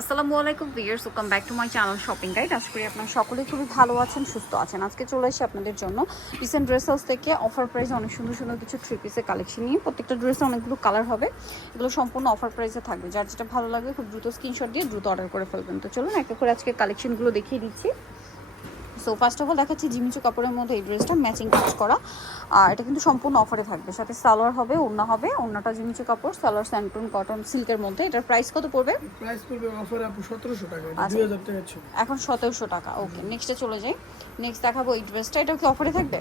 আসসালামু আলাইকুম viewers welcome back to my channel shopping guide. আজকে করি আপনারা সকলে খুবই ভালো আছেন, সুস্থ আছেন। আজকে চলে এসে আপনাদের জন্য রিসেন্ট ড্রেস হাউস থেকে। অফার প্রাইসে অনেক সুন্দর সুন্দর কিছু থ্রি পিসের কালেকশন নিয়ে। প্রত্যেকটা ড্রেসে অনেকগুলো কালার হবে। এগুলো সম্পূর্ণ অফার প্রাইসে থাকবে। যার যেটা ভালো লাগবে, খুব দ্রুত স্ক্রিনশট দিয়ে দ্রুত অর্ডার করে ফেলবেন। তো চলুন একটা করে আজকে কালেকশনগুলো দেখিয়ে দিচ্ছি। সো ফার্স্ট অফ অল দেখাচ্ছি জিমিচু কাপড়ের মধ্যে এই ড্রেসটা ম্যাচিং কাজ করা। আর এটা কিন্তু সম্পূর্ণ অফারে থাকবে। সাথে সালোয়ার হবে ওড়না হবে ওড়নাটা জিমিচু কাপড় সালোয়ার স্যান্টুন কটন সিল্কের মধ্যে। এটার প্রাইস কত পড়বে? প্রাইস পড়বে অফার আপু সতেরোশো টাকা। আচ্ছা। দুই হাজার টাকা এখন সতেরোশো টাকা। ওকে নেক্সটে চলে যাই। নেক্সট দেখাবো এই ড্রেসটা এটা কি অফারে থাকবে?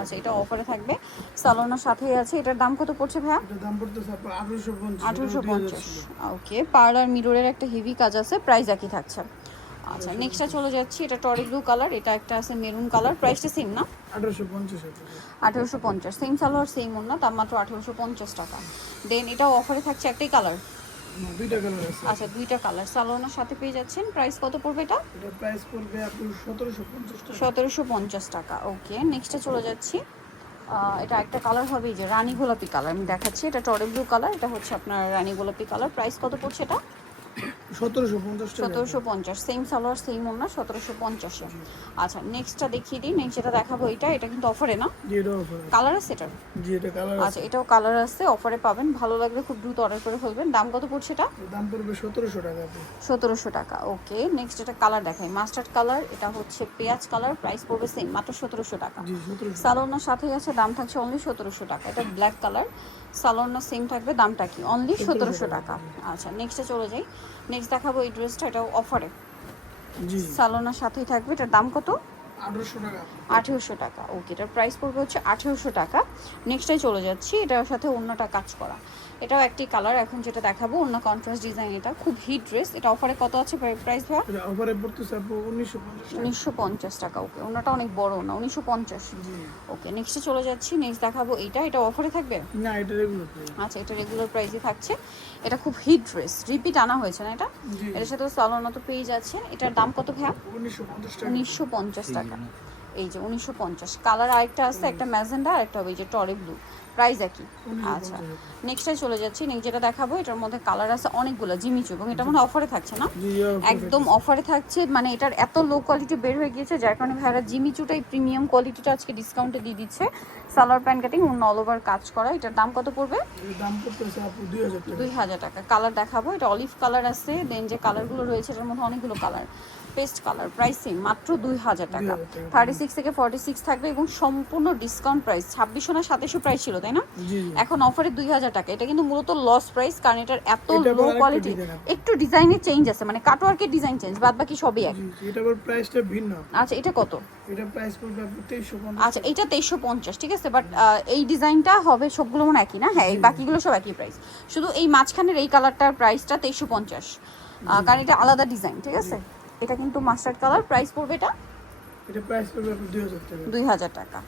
আচ্ছা এটা অফারে থাকবে। সালোনার সাথেই আছে। এটার দাম কত পড়ছে ভাইয়া? এটা দাম পড়তেছে আপু আঠারোশো পঞ্চাশ। আঠেরোশো পঞ্চাশ। ওকে পার্লার মিররের একটা হেভি কাজ আছে। প্রাইস একই থাকছে। আচ্ছা নেক্সটটা চলে যাচ্ছি এটা টরি ব্লু কালার এটা একটা আছে মেরুন কালার প্রাইসটা সেম না? আঠারোশো পঞ্চাশ সেম সালোয়ার সেম ওর না তার মাত্র আঠেরোশো পঞ্চাশ টাকা। দেন এটাও অফারে থাকছে একটাই কালার দুইটা কালার আছে। আচ্ছা দুইটা কালার সালোনার সাথে পেয়ে যাচ্ছেন প্রাইস কত পড়বে এটা? এটা প্রাইস পড়বে সতেরোশো পঞ্চাশ টাকা। সতেরোশো পঞ্চাশ টাকা ওকে নেক্সটে চলে যাচ্ছি। এটা একটা কালার হবে যে রানী গোলাপি কালার আমি দেখাচ্ছি এটা টরে ব্লু কালার এটা হচ্ছে আপনার রানী গোলাপি কালার প্রাইস কত পড়ছে এটা? সতেরোশো পঞ্চাশ সেম সালোয়ার সেম ওনা সতেরোশো পঞ্চাশে। আচ্ছা নেক্সটটা দেখিয়ে দিই নেক্সট যেটা দেখাবো এটা এটা কিন্তু অফারে না? কালার আছে এটার? আচ্ছা এটাও কালার আছে অফারে পাবেন। ভালো লাগলে খুব দ্রুত অর্ডার করে ফেলবেন। দাম কত পড়ছে এটা? দাম পড়বে সতেরোশো টাকা সতেরোশো টাকা ওকে। নেক্সট এটা কালার দেখাই মাস্টার্ড কালার এটা হচ্ছে পেঁয়াজ কালার প্রাইস পড়বে সেম মাত্র সতেরোশো টাকা। সালোনার সাথে আছে দাম থাকছে অনলি সতেরোশো টাকা। এটা ব্ল্যাক কালার সালোনার সেম থাকবে দামটা কি? অনলি সতেরোশো টাকা। আচ্ছা নেক্সটে চলে যাই। নেক্সট দেখাবো এই ড্রেসটা এটাও অফারে জি। সালোনার সাথেই থাকবে এটার দাম কত? আঠারোশো টাকা। ওকে এটার প্রাইস পড়বে হচ্ছে আঠেরোশো টাকা। নেক্সটে চলে যাচ্ছি এটার সাথে অন্যটা কাজ করা। এটাও একটি কালার এখন যেটা দেখাবো অন্য কন্ট্রাস্ট ডিজাইন এটা। খুব হিট ড্রেস এটা অফারে কত আছে প্রাইস এটা অফারে পড়তেছে আপু উনিশশো পঞ্চাশ টাকা। উনিশশো পঞ্চাশ টাকা ওকে ওনাটা অনেক বড় না উনিশশো পঞ্চাশ। জি। ওকে নেক্সটে চলে যাচ্ছি নেক্সট দেখাবো এইটা এটা অফারে থাকবে? না এটা রেগুলার আচ্ছা এটা রেগুলার প্রাইসই থাকছে। এটা খুব হিট ড্রেস রিপিট আনা হয়েছে না এটা? এটার সাথে সালোনা তো পেয়ে যাচ্ছে এটার দাম কত উনিশশো পঞ্চাশ টাকা। উনিশশো পঞ্চাশ টাকা এই যে উনিশশো পঞ্চাশ। কালার আরেকটা আছে একটা ম্যাজেন্ডা আর একটা হবে এই যে টরে ব্লু প্রাইস একই। আচ্ছা। নেক্সটে চলে যাচ্ছি নেক্সট যেটা দেখাবো এটার মধ্যে কালার আছে অনেকগুলো জিমিচু এবং এটা মনে অফারে থাকছে না? একদম অফারে থাকছে মানে এটার এত লো কোয়ালিটি বের হয়ে গিয়েছে যার কারণে ভাইরা জিমিচুটাই প্রিমিয়াম কোয়ালিটিটা আজকে ডিসকাউন্টে দিয়ে দিচ্ছে। সালোয়ার প্যান্ট কাটিং অন্য অল ওভার কাজ করা। এটার দাম কত পড়বে? দুই হাজার টাকা। কালার দেখাবো এটা অলিভ কালার আছে দেন যে কালারগুলো রয়েছে এটার মধ্যে অনেকগুলো কালার পেস্ট কালার প্রাইস মাত্র দুই হাজার টাকা। থার্টি সিক্স থেকে ফর্টি সিক্স থাকবে এবং সম্পূর্ণ ডিসকাউন্ট প্রাইস ছাব্বিশশো না সাতাশশো প্রাইস ছিল তাই না? এখন অফারে দুই হাজার টাকা। এটা কিন্তু মূলত লস প্রাইস কারণ এটার এত লো কোয়ালিটি একটু ডিজাইনের চেঞ্জ আছে মানে কাটওয়ার্কের ডিজাইন চেঞ্জ বাদ বাকি সবই এক। এটা প্রাইসটা ভিন্ন। আচ্ছা এটা কত? এটা প্রাইস পড়বে আচ্ছা এটা তেইশশো পঞ্চাশ ঠিক আছে? বাট এই ডিজাইনটা হবে সবগুলো মনে একই না? হ্যাঁ এই বাকিগুলো সব একই প্রাইস শুধু এই মাঝখানের এই কালারটার প্রাইসটা তেইশশো পঞ্চাশ। কারণ এটা আলাদা ডিজাইন ঠিক আছে? এটা কিন্তু মাস্টার্ড কালার প্রাইস পড়বে এটা? এটা প্রাইস পড়বে আপু দুই হাজার টাকা। দুই হাজার টাকা।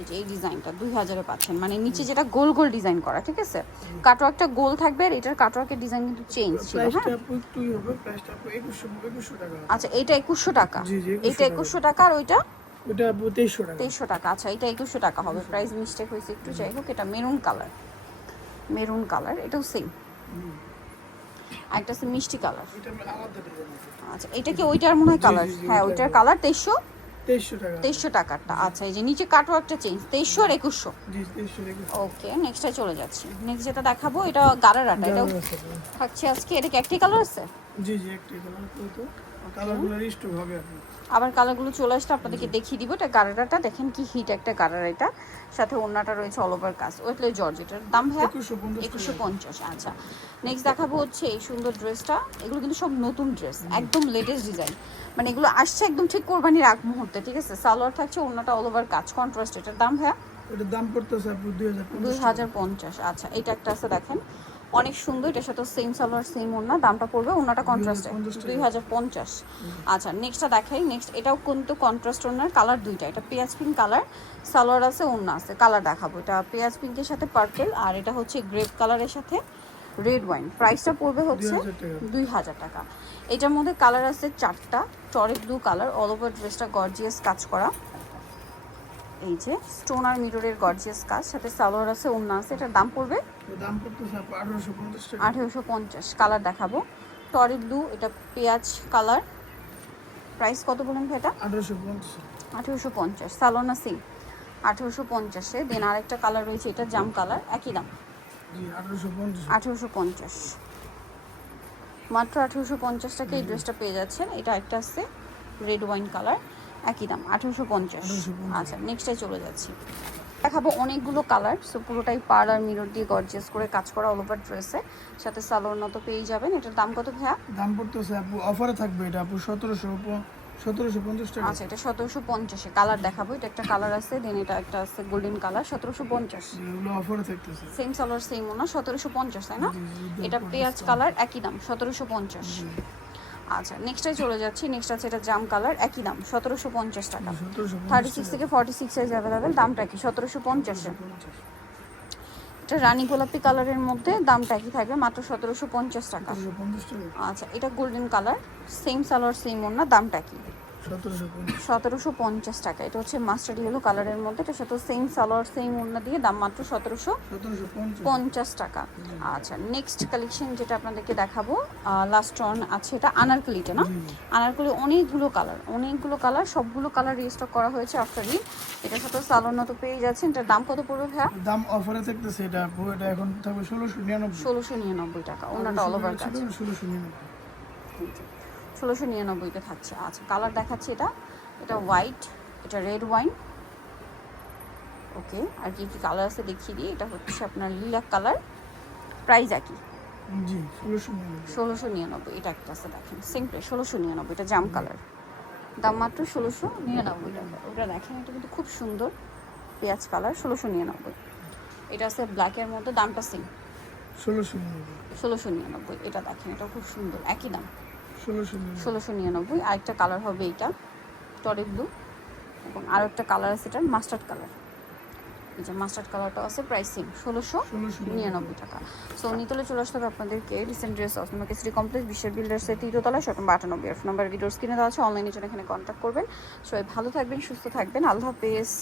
এই যে এই ডিজাইনটা দুই হাজারে পাচ্ছেন। মানে নিচে যেটা গোল গোল ডিজাইন করা ঠিক আছে? কাটওয়ার্কটা গোল থাকবে আর এটার কাটওয়ার্কের ডিজাইন কিন্তু চেঞ্জ ছিল হ্যাঁ? আচ্ছা এইটা একুশশো টাকা? জি, জি, 2100 এইটা একুশশো টাকা আর ওইটা? ওটা টাকা। তেইশশো টাকা। আচ্ছা এটা একুশশো টাকা হবে। প্রাইস মিস্টেক হয়েছে একটু যাই হোক এটা মেরুন কালার মেরুন কালার এটাও সেম একটা আছে মিষ্টি কালার। এটা আচ্ছা এটা কি ওইটার মনে হয় কালার হ্যাঁ ওইটার কালার তেইশশো? তেইশশো টাকা। টাকারটা। আচ্ছা এই যে নিচে কাটওয়ার্কটা চেঞ্জ তেইশশো আর একুশশো? ওকে নেক্সটটা চলে যাচ্ছি। নেক্সট যেটা দেখাবো এটা গারারাটা। এটাও থাকছে আজকে। এটা কি একটি কালার আছে? জি জি একটি কালার আপু আবার কালারগুলো চলে আসলে আপনাদেরকে দেখিয়ে দিব। এটা গারারাটা দেখেন কি হিট একটা গারার এটা। সাথে ওড়নাটা রয়েছে অল ওভার কাজ ওয়েটলে জর্জ এটার দাম ভাইয়া? একুশশো পঞ্চাশ আচ্ছা। নেক্সট দেখাবো হচ্ছে এই সুন্দর ড্রেসটা এগুলো কিন্তু সব নতুন ড্রেস একদম লেটেস্ট ডিজাইন মানে এগুলো আসছে একদম ঠিক কোরবানির আগ মুহূর্তে ঠিক আছে? সালোয়ার থাকছে ওড়নাটা অল ওভার কাজ কন্ট্রাস্ট এটার দাম ভাইয়া? এটার দাম পড়তেছে দুই হাজার পঞ্চাশ আচ্ছা। এটা একটা আছে দেখেন। অনেক সুন্দর এটার সাথে সেম সালোয়ার সেম ওড়না দামটা পড়বে ওড়নাটা কন্ট্রাস্টে 2050 দুই হাজার পঞ্চাশ। আচ্ছা নেক্সটটা দেখাই নেক্সট এটাও কিন্তু কন্ট্রাস্ট ওড়নার কালার দুইটা এটা পেঁয়াজ পিঙ্ক কালার সালোয়ার আছে ওড়না আছে কালার দেখাবো। এটা পেঁয়াজ পিঙ্কের সাথে পার্পেল আর এটা হচ্ছে গ্রেপ কালারের সাথে রেড ওয়াইন প্রাইসটা পড়বে হচ্ছে দুই হাজার টাকা। এটার মধ্যে কালার আছে চারটা টরে ব্লু কালার অল ওভার ড্রেসটা গর্জিয়াস কাজ করা। এই যে স্টোন আর মিররের গর্জিয়াস কাজ সাথে সালোয়ার আছে ওড়না আছে এটার দাম পড়বে দাম পড়তেছে আঠারোশো পঞ্চাশ কালার দেখাবো। টরি ব্লু এটা পেঁয়াজ কালার প্রাইস কত বলেন এটা? আঠারোশো পঞ্চাশ। সালোনা সিং আঠেরোশো পঞ্চাশে দেন আরেকটা কালার রয়েছে এটা জাম কালার একই দাম। আঠেরোশো পঞ্চাশ। মাত্র আঠেরোশো পঞ্চাশ টাকা এই ড্রেসটা পেয়ে যাচ্ছেন। এটা একটা আছে রেড ওয়াইন কালার একই দাম আঠেরোশো পঞ্চাশ। 1850 আচ্ছা নেক্সটে চলে যাচ্ছি। দেখাবো অনেকগুলো কালার সো পুরোটাই পার আর মিরর দিয়ে গর্জিয়াস করে কাজ করা অল ওভার ড্রেসে সাথে সালোয়ার মতো পেয়ে যাবেন। এটার দাম কত ভাইয়া? দাম পড়তেছে আপু অফারে থাকবে এটা আপু সতেরোশো সতেরোশো পঞ্চাশ টাকা। আচ্ছা এটা সতেরোশো পঞ্চাশে কালার দেখাবো। এটা একটা কালার আছে দেন এটা একটা আছে গোল্ডেন কালার সতেরোশো পঞ্চাশ। সেম সালোয়ার সেম না সতেরোশো পঞ্চাশ তাই না? এটা পেঁয়াজ কালার একই দাম সতেরোশো পঞ্চাশ। আচ্ছা নেক্সটে চলে যাচ্ছি নেক্সট আছে এটা জাম কালার একই দাম সতেরোশো পঞ্চাশ টাকা। থার্টি সিক্স থেকে ফর্টি সিক্স সাইজ অ্যাভেলেবেল দামটা কি সতেরোশো পঞ্চাশে। এটা রানী গোলাপি কালারের মধ্যে দামটা একই থাকবে মাত্র সতেরোশো পঞ্চাশ টাকা। সতেরোশো পঞ্চাশ টাকা। আচ্ছা এটা golden colour same salwar same ওনার দামটা কি সতেরোশো পঞ্চাশ। টাকা। এটা হচ্ছে মাস্টার ইয়েলো কালারের মধ্যে। এটা সাথে সেম সালোয়ার সেম ওড়না দিয়ে দাম মাত্র সতেরোশো পঞ্চাশ। টাকা। আচ্ছা নেক্সট কালেকশন যেটা আপনাদেরকে দেখাবো লাস্ট অন আছে এটা আনারকলিটা না। আনারকলি অনেকগুলো কালার অনেকগুলো কালার সবগুলো কালার রিস্টক করা হয়েছে আফটার ঈদ এটার সাথে সালোয়ার মতো পেয়ে যাচ্ছেন। এটার দাম কত পড়বে ভাইয়া? দাম অফারে থাকতেছে এটা আপু এটা এখন থাকবে ষোলোশো নিরানব্বই। ষোলোশো নিরানব্বই টাকা। ওনাটা অল ওভার কাজ ষোলোশো নিরানব্বই। ষোলোশো নিরানব্বইটা থাকছে। আচ্ছা কালার দেখাচ্ছি এটা। এটা হোয়াইট এটা রেড ওয়াইন ওকে আর কি কি কালার আছে দেখিয়ে দিই। এটা হচ্ছে আপনার লিলাক কালার প্রাইস একই। ষোলোশো নিরানব্বই। এটা একটা আছে দেখেন। সিম্পল ষোলোশো নিরানব্বই এটা জাম কালার দাম মাত্র ষোলোশো নিরানব্বই টাকা। ওটা দেখেন এটা কিন্তু খুব সুন্দর পেঁয়াজ কালার ষোলোশো নিরানব্বই। এটা আছে ব্ল্যাকের মধ্যে দামটা সেম ষোলোশো নিরানব্বই। ষোলোশো নিরানব্বই এটা দেখেন এটা খুব সুন্দর একই দাম। ষোলোশো নিরানব্বই। নিরানব্বই আরেকটা কালার হবে এইটা টরি ব্লু এবং আরও একটা কালার আছে এটার মাস্টার্ড কালার এই যে মাস্টার্ড কালারটা আছে প্রাইস সেম ষোলোশো নিরানব্বই টাকা। সো নিতলে চলে আসতে হবে আপনাদেরকে recent dress Asma Shri complex বিশ্বের বিল্ডার্সের তৃতীয়তলা শতম আটানব্বই। এফ নাম্বার ভিডিওস কিনে দেওয়া আছে অনলাইনে জন্য এখানে কন্ট্যাক্ট করবেন। সবাই ভালো থাকবেন সুস্থ থাকবেন আল্লাহ হাফেজ।